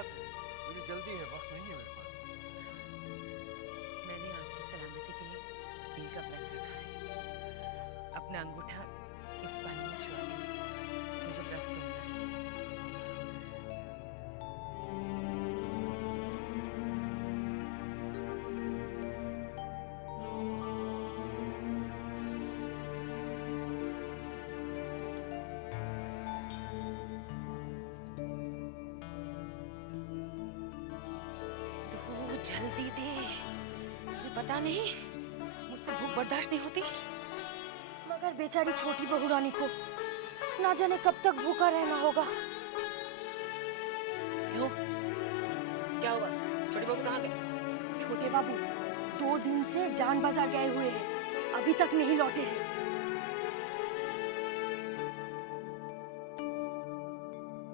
बात है? मुझे जल्दी है, वक्त नहीं है मेरे पास। मैंने आपकी सलामती के लिए बिल का व्रत रखा है। अपना अंगूठा इस पानी में छुआ दीजिए, मुझे व्रत तोड़ना है। सिद्धू जल्दी दे, मुझे पता नहीं मुझसे भूख बर्दाश्त नहीं होती। मगर बेचारी छोटी बहू रानी को ना जाने कब तक भूखा रहना होगा। क्यों? क्या हुआ? छोटी बहू कहाँ गई? छोटे बाबू 2 दिन से जान बाजार गए हुए हैं, अभी तक नहीं लौटे हैं।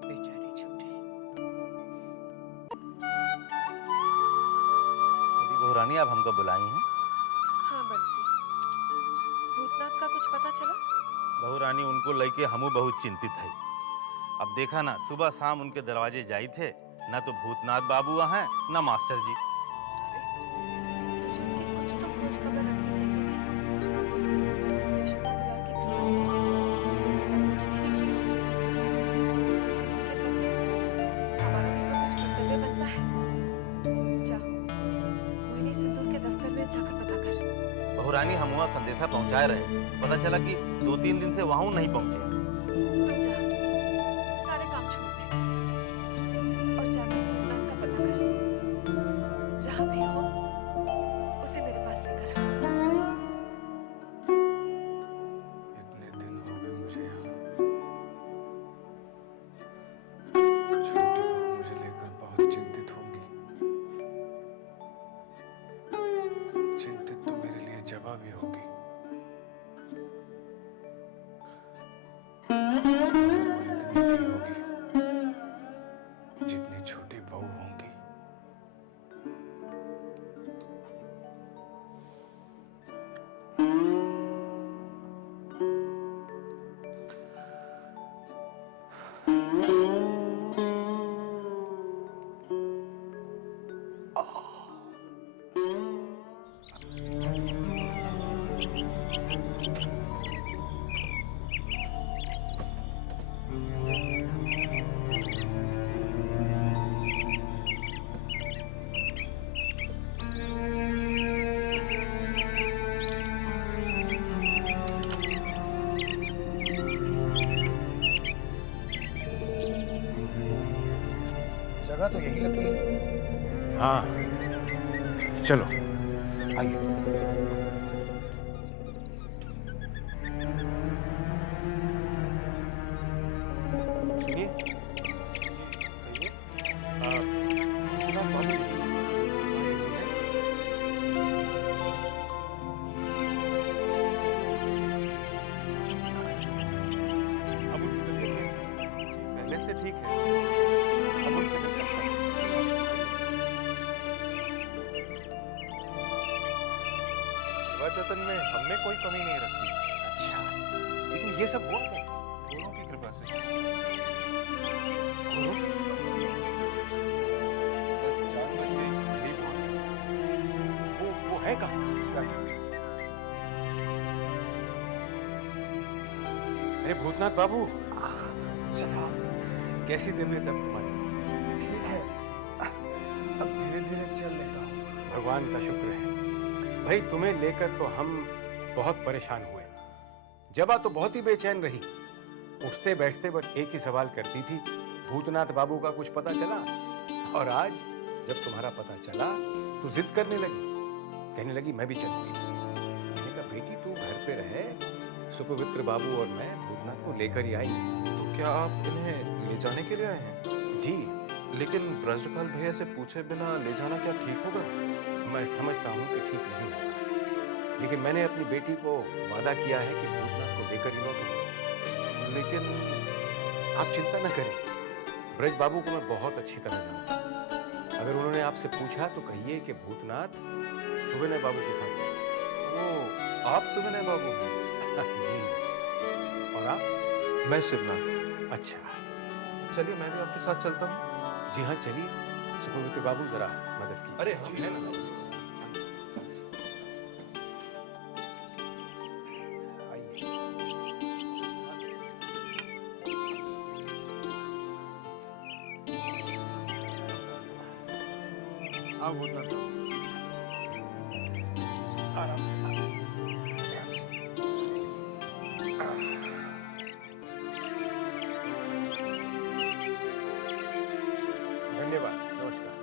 बेचारी छोटी। छोटी बहू रानी, आप हमको बुलाई हैं? हाँ बंसी, भूतनाथ का कुछ पता चला? बहू रानी, उनको लेके हमू बहुत चिंतित है। अब देखा ना, सुबह शाम उनके दरवाजे जाई थे, ना तो भूतनाथ बाबू वहाँ हैं, ना मास्टर जी। तुझे उनकी कुछ तो खोज खबर रखनी चाहिए थी। यशोदा दुलाल की कृपा से सब कुछ ठीक ही हो, लेकिन उनके प्रति हमारा भी तो कुछ कर्तव्य बनता है। जा, मोहिनी सिंदूर के दफ्तर में जाकर पता कर। बहू रानी, हम वहाँ संदेशा पहुँचाए रहे, पता चला कि 2-3 दिन से वहाँ नहीं पहुँचे। तू जा, सारे काम छोड़ दे और जाके भूतनाथ का पता कर। जहाँ भी हो उसे मेरे पास लेकर आ। इतने दिन हो गए मुझे यहाँ। छोटी बहू मुझे लेकर बहुत चिंतित होंगी। चिंतित तो मेरे लिए जबा भी होगी। मगर वो इतनी नहीं होगी जितनी छोटी बहू होंगी। जगह तो यही लगती है। हाँ, चलो आइए। सुनिए, कहिए। अब उनकी तबीयत कैसी है? पहले से ठीक है, अब उनसे मिल सकता हूँ। सेवाचतन में हमने कोई कमी नहीं रखी। अच्छा, लेकिन ये सब हुआ कैसे? गुरुओं की कृपा से। गुरु? बस जान बच गई, यही बहुत है। वो है कहाँ? अरे भूतनाथ बाबू, कैसी तबीयत अब तुम्हारी? ठीक है, अब धीरे धीरे चल लेता हूँ। भगवान का शुक्र है। भाई, तुम्हें लेकर तो हम बहुत परेशान हुए। जबा तो बहुत ही बेचैन रही, उठते बैठते बस एक ही सवाल करती थी, भूतनाथ बाबू का कुछ पता चला? और आज जब तुम्हारा पता चला तो जिद करने लगी, कहने लगी मैं भी चलती हूँ। मैंने कहा बेटी तू घर पे रहे, सुपवित्र बाबू और मैं भूतनाथ को लेकर ही आएंगे। तो क्या आप इन्हें ले जाने के लिए आए हैं? जी, लेकिन ब्रजपाल भैया से पूछे बिना ले जाना क्या ठीक होगा? मैं समझता हूँ कि ठीक नहीं होगा, लेकिन मैंने अपनी बेटी को वादा किया है कि भूतनाथ को लेकर ही लौटूंगा। लेकिन आप चिंता न करें, ब्रज बाबू को मैं बहुत अच्छी तरह जानता हूँ। अगर उन्होंने आपसे पूछा तो कहिए कि भूतनाथ सुविनय बाबू के साथ गए। वो आप सुविनय बाबू हैं? जी, और आप? मैं शिवनाथ। अच्छा, चलिए मैं भी आपके साथ चलता हूँ। जी हाँ, चलिए सुपवित्र बाबू, जरा मदद कीजिए। अरे हम हैं ना। आइए। आओ भूतनाथ। आराम से, ध्यान से। धन्यवाद, नमस्कार।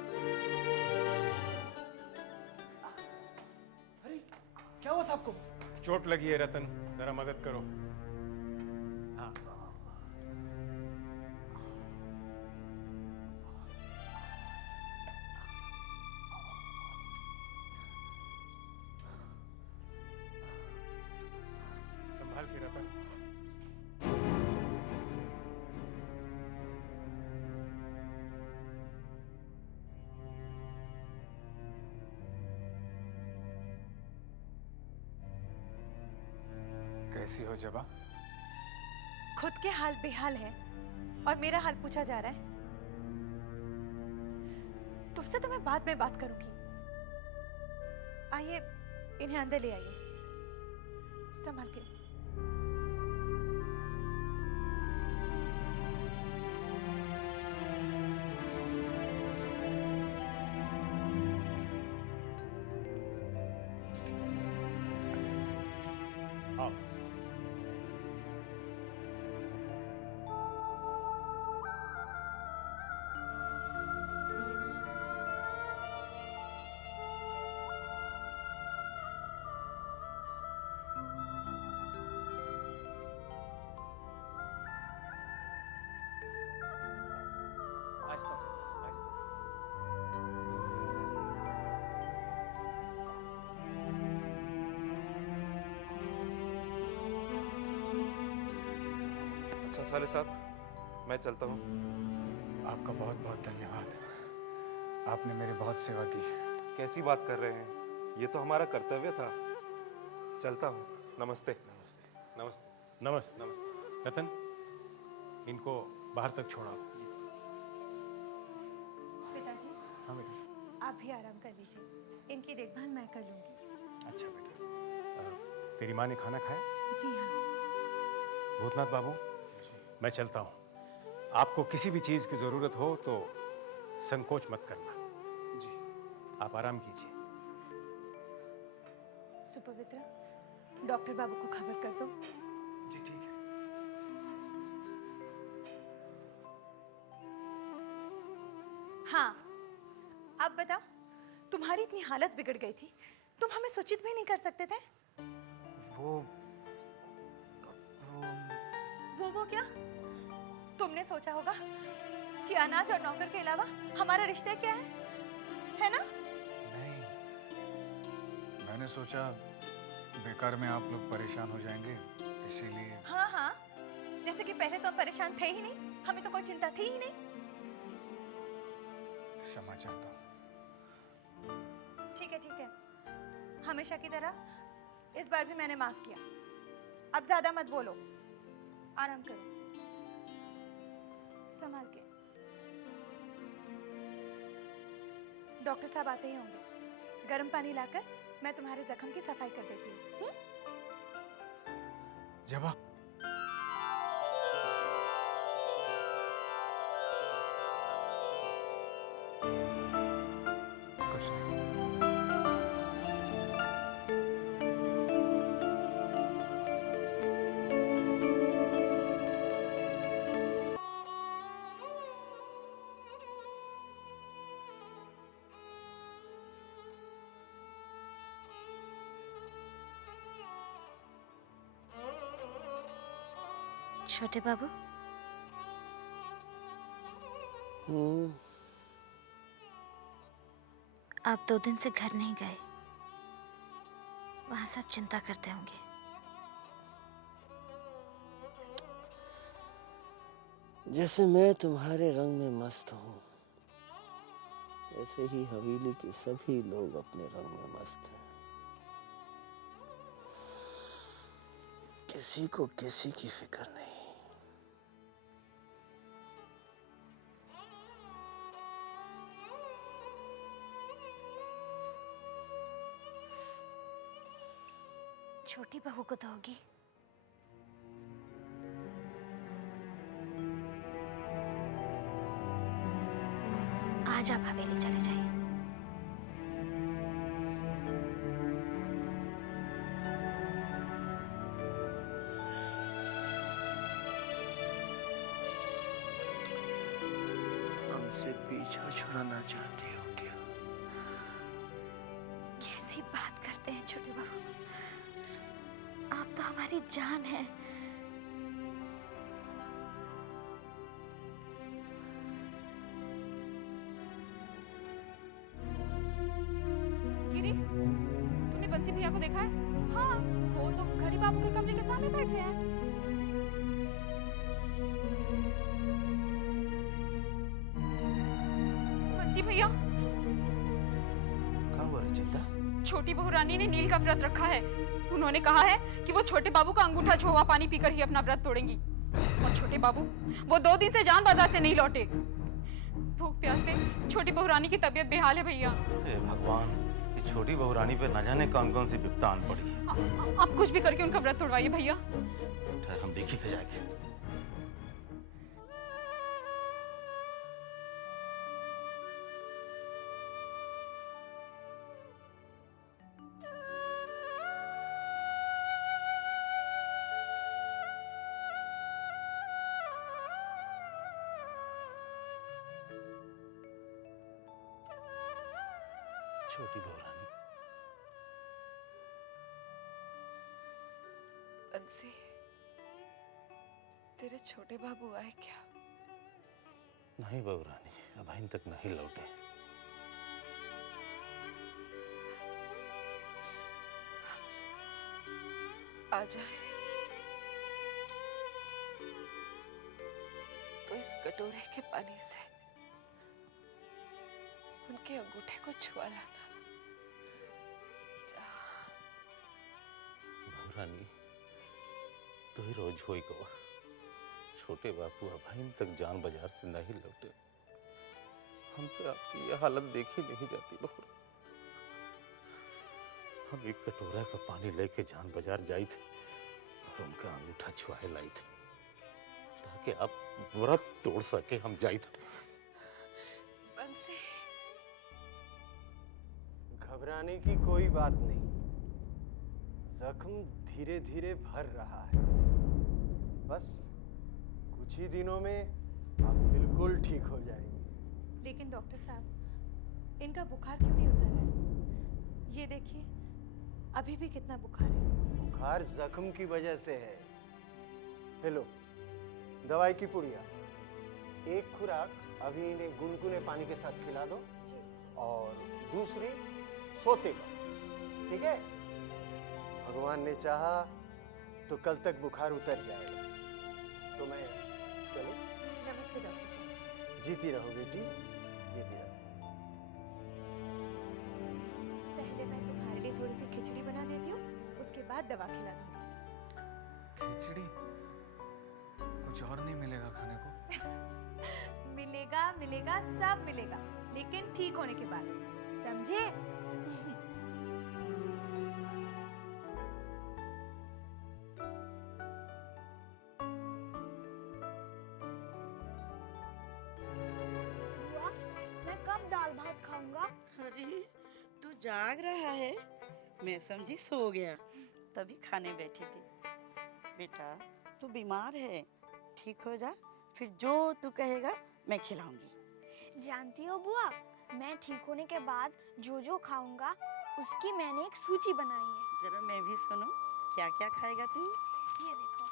क्या हुआ साहब को? चोट लगी है रतन, जरा मदद करो। हाँ। संभाल के रतन। कैसी हो जबा? खुद के हाल बेहाल है और मेरा हाल पूछा जा रहा है। तुमसे तो मैं बाद में बात करूंगी। आइए, इन्हें अंदर ले आइए, संभाल के। आओ। आहिस्ता से, आहिस्ता से। अच्छा साले साहब, मैं चलता हूँ। आपका बहुत बहुत धन्यवाद। आपने मेरी बहुत सेवा की। कैसी बात कर रहे हैं, ये तो हमारा कर्तव्य था। चलता हूँ। नमस्ते। नमस्ते। नमस्ते। नमस्ते। नमस्ते। रतन, इनको बाहर तक छोड़ाओ। पिताजी, हाँ बेटा। आप भी आराम कर लीजिए, इनकी देखभाल मैं कर लूंगी। अच्छा बेटा। तेरी माँ ने खाना खाया? जी हाँ। भूतनाथ बाबू, मैं चलता हूँ। आपको किसी भी चीज की जरूरत हो तो संकोच मत करना। जी। आप आराम कीजिए। सुपवित्र, डॉक्टर बाबू को खबर कर दो। जी ठीक है। हाँ, अब बताओ, तुम्हारी इतनी हालत बिगड़ गई थी, तुम हमें सूचित भी नहीं कर सकते थे? वो वो क्या? तुमने सोचा होगा कि अनाज और नौकर के अलावा हमारा रिश्ता क्या है ना? नहीं, मैंने सोचा बेकार में आप लोग परेशान हो जाएंगे, इसीलिए। हाँ हाँ, जैसे कि पहले तो हम परेशान थे ही नहीं, हमें तो कोई चिंता थी ही नहीं। क्षमा चाहता हूँ। ठीक है, हमेशा की तरह इस बार भी मैंने माफ किया। अब ज्यादा मत बोलो, आराम करो, संभाल के। डॉक्टर साहब आते ही होंगे। गर्म पानी लाकर मैं तुम्हारे जख्म की सफाई कर देती हूँ। जबा, कुछ नहीं। छोटे बाबू, आप 2 दिन से घर नहीं गए। वहां सब चिंता करते होंगे। जैसे मैं तुम्हारे रंग में मस्त हूँ, ऐसे ही हवेली के सभी लोग अपने रंग में मस्त हैं। किसी को किसी की फिक्र नहीं। छोटी बहू को दोगी? आज आप हवेली चले जाइए। हमसे पीछा छुड़ाना चाहती हो क्या? कैसी बात करते हैं छोटे बाबू, आप तो हमारी जान है। गिरी, तूने बंसी भैया को देखा है? हाँ, वो तो घड़ी बाबू के कमरे के सामने बैठे हैं। बंसी भैया, क्या हुआ रे चिंता? छोटी बहू रानी ने नील का व्रत रखा है। उन्होंने कहा है कि वो छोटे बाबू का अंगूठा छुआ पानी पीकर ही अपना व्रत तोड़ेंगी। और छोटे बाबू वो 2 दिन से जान बाजार से नहीं लौटे। भूख प्यास से छोटी बहू रानी की तबीयत बेहाल है भैया। हे भगवान, ये छोटी बहू रानी पे न जाने कौन कौन सी विपदा आन पड़ी है। आप कुछ भी करके उनका व्रत तोड़वाइए भैया। ठहर, हम देखी थे जाके। छोटी बहू रानी, बंसी, तेरे छोटे बाबू आए क्या? नहीं बहू रानी, अभी तक नहीं लौटे। आ जाए तो इस कटोरे के पानी से उनके अंगूठे को छुआ लाना। जा। बहू रानी, तो ही रोज होई कवा। छोटे बापू अभी तक जान बाजार से नहीं लौटे। हमसे आपकी यह हालत देखी नहीं जाती बहू। हम एक कटोरा का पानी लेके जान बाजार जाई थे और उनका अंगूठा छुआए लाई थे ताकि आप व्रत तोड़ सके। हम जाई थे। बंसी, घबराने की कोई बात नहीं। जख्म धीरे धीरे भर रहा है। बस कुछ ही दिनों में आप बिल्कुल ठीक हो जाएंगे। लेकिन डॉक्टर साहब, इनका बुखार क्यों नहीं उतर रहा है? ये देखिए, अभी भी कितना बुखार है। बुखार जख्म की वजह से है। हेलो, दवाई की पुड़िया, एक खुराक अभी इन्हें गुनगुने पानी के साथ खिला दो जी। और दूसरी सोते वक्त, ठीक है? भगवान ने चाहा तो कल तक बुखार उतर जाएगा। तो मैं चलो। नमस्ते डॉक्टर साहब। जीती रहो बेटी, जीती रहो। पहले मैं तुम्हारे लिए थोड़ी सी खिचड़ी बना देती हूँ, उसके बाद दवा खिला दूंगी। खिचड़ी? कुछ और नहीं मिलेगा खाने को? मिलेगा, मिलेगा, सब मिलेगा, लेकिन ठीक होने के बाद, समझे? मैं कब दाल भात खाऊंगा? अरे तू जाग रहा है? मैं समझी सो गया, तभी खाने बैठी थी। बेटा तू बीमार है, ठीक हो जा, फिर जो तू कहेगा मैं खिलाऊंगी। जानती हो बुआ, मैं ठीक होने के बाद जो जो खाऊंगा उसकी मैंने एक सूची बनाई है। जरा मैं भी सुनूं, क्या क्या खाएगा तू? ये देखो,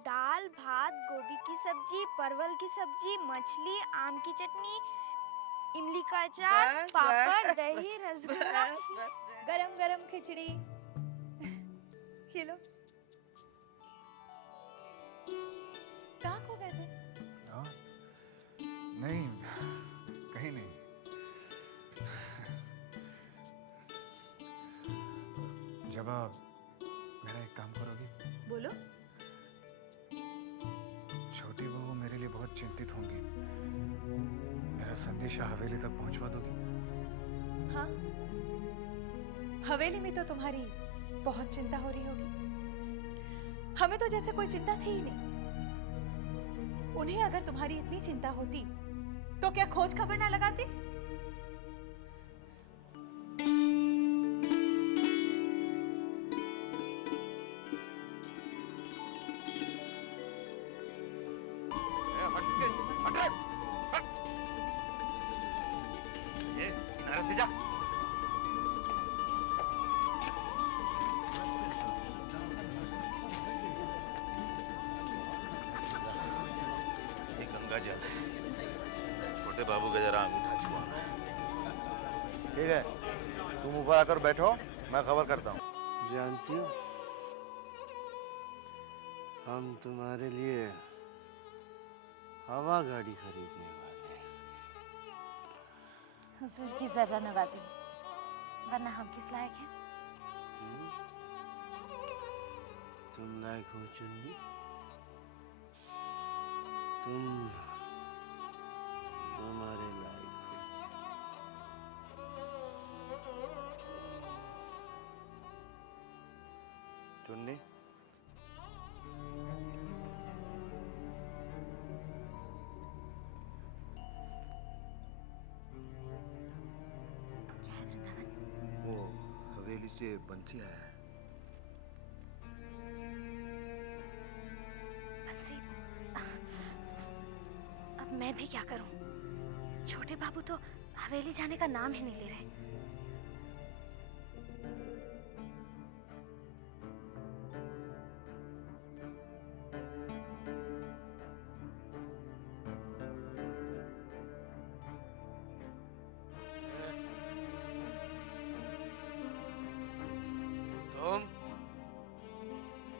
दाल भात, गोभी की सब्जी, परवल की सब्जी, मछली, आम की चटनी, इमली का अचार, बस, पापड़, बस, दही, रसगुल्ला। बस। गरम गरम खिचड़ी। ये लो। कहाँ खो गए थे? हाँ? नहीं, कहीं नहीं। जब आप मेरा एक काम करोगी? बोलो। छोटी बहू मेरे लिए बहुत चिंतित होंगी। मेरा संदेशा हवेली तक पहुंचवा दोगी? हाँ, हवेली में तो तुम्हारी बहुत चिंता हो रही होगी। हमें तो जैसे कोई चिंता थी ही नहीं। उन्हें अगर तुम्हारी इतनी चिंता होती तो क्या खोज खबर ना लगाती? ये गंगा जल है, छोटे बाबू का जरा अंगूठा छुआना है। ठीक है, तुम ऊपर आकर बैठो, मैं खबर करता हूँ। जानती हो, हम तुम्हारे लिए हवा गाड़ी खरीदने वाले हैं। हुजूर की जर्रा नवाजी, वरना हम किस लायक हैं? तुम लायक हो चुन्नी, तुम हमारे लायक हो। चुन्नी, क्या है वृंदावन? वो हवेली से बंसी आया है। बंसी, अब मैं भी क्या करूं? छोटे बाबू तो हवेली जाने का नाम ही नहीं ले रहे।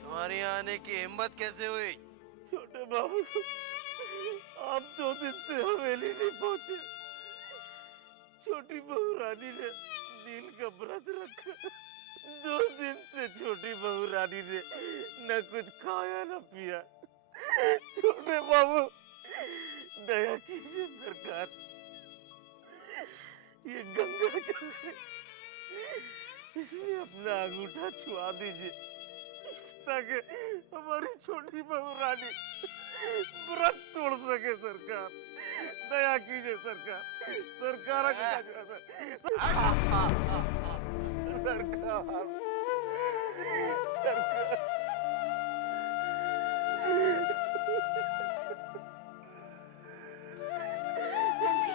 तुम्हारी यहाँ आने की हिम्मत कैसे हुई? छोटे बाबू, आप 2 दिन से हवेली नहीं पहुंचे। छोटी बहू रानी ने नील का व्रत रखा। 2 दिन से छोटी बहू रानी ने न कुछ खाया न पिया। छोटे बाबू, दया कीजिए सरकार, ये गंगा जल है, इसमें अपना अंगूठा छुआ दीजिए ताकि हमारी छोटी बहू रानी व्रत तोड़ सके। सरकार, दया कीजिए सरकार, सरकार सरकार। बंसी,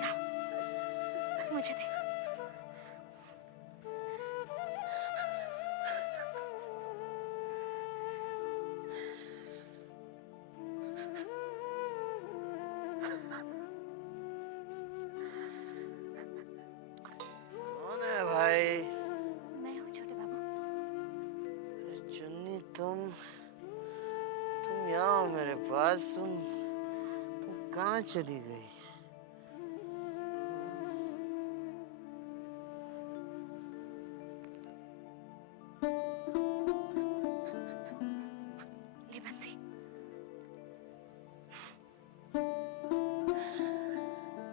लाओ, मुझे दे। कौन है भाई? मैं हूँ छोटे बाबू। अरे चुन्नी, तुम यहाँ हो मेरे पास। तुम कहाँ चली गई? ले बंसी,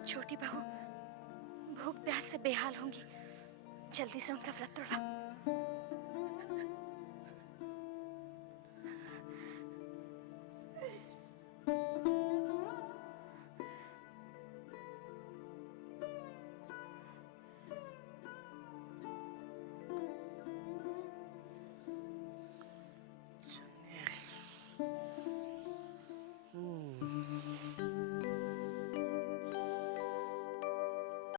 छोटी बहू भूख प्यास से बेहाल होंगी, जल्दी से उनका व्रत तोड़वा। चुन्नी,